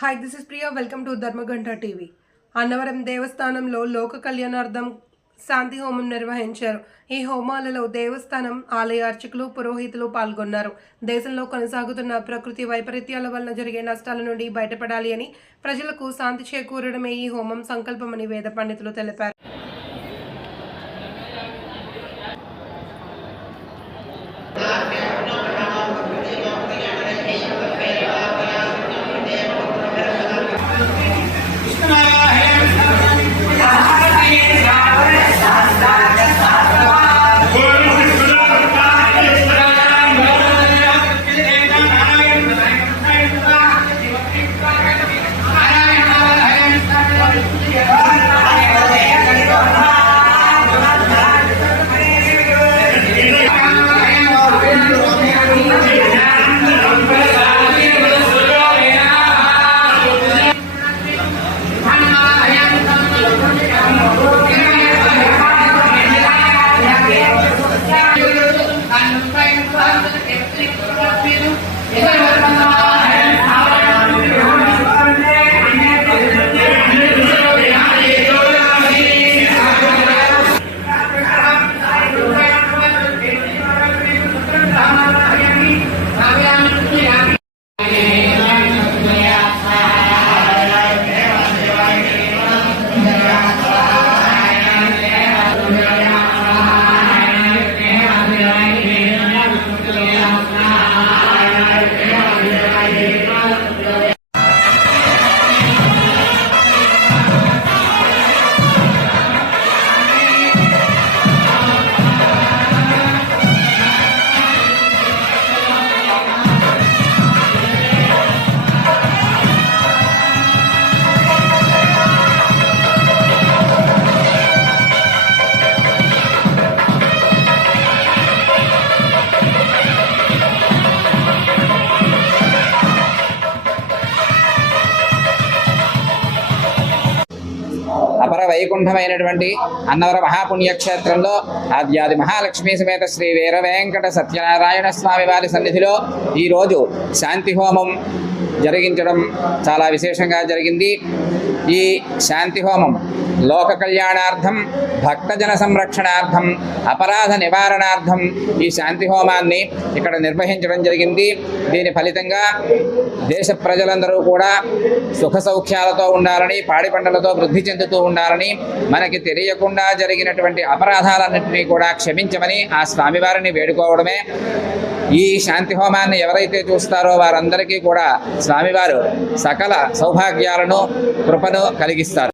Hi, this is Priya. Welcome to Dharmaganta TV. Annavaram దేవస్థానంలో లోక కళ్యాణార్థం శాంతి హోమం నిర్వహించారు. ఈ హోమాలలో దేవస్థానం ఆలయ అర్చకులు, పురోహితులు పాల్గొన్నారు. దేశంలో కొనసాగుతున్న ప్రకృతి వైపరీత్యాల వలన జరిగే నష్టాల నుండి బయటపడాలి అని, ప్రజలకు శాంతి చేకూరడమే ఈ హోమం సంకల్పమని వేద పండితులు తెలిపారు. అపర వైకుంఠమైనటువంటి అన్నవర మహాపుణ్యక్షేత్రంలో ఆద్యాది మహాలక్ష్మీ సమేత శ్రీ వీర వెంకట సత్యనారాయణ స్వామి వారి సన్నిధిలో ఈరోజు శాంతి హోమం జరిగించడం చాలా విశేషంగా జరిగింది. ఈ శాంతి హోమం లోక కళ్యాణార్థం, భక్తజన సంరక్షణార్థం, అపరాధ నివారణార్థం ఈ శాంతి హోమాన్ని ఇక్కడ నిర్వహించడం జరిగింది. దీని ఫలితంగా దేశ ప్రజలందరూ కూడా సుఖ సౌఖ్యాలతో ఉండాలని, పాడి పంటలతో వృద్ధి చెందుతూ ఉండాలని, మనకి తెలియకుండా జరిగినటువంటి అపరాధాలన్నింటినీ కూడా క్షమించమని ఆ స్వామివారిని వేడుకోవడమే. ఈ శాంతి హోమాన్ని ఎవరైతే చూస్తారో వారందరికీ కూడా స్వామివారు సకల సౌభాగ్యాలను, కృపను కలిగిస్తారు.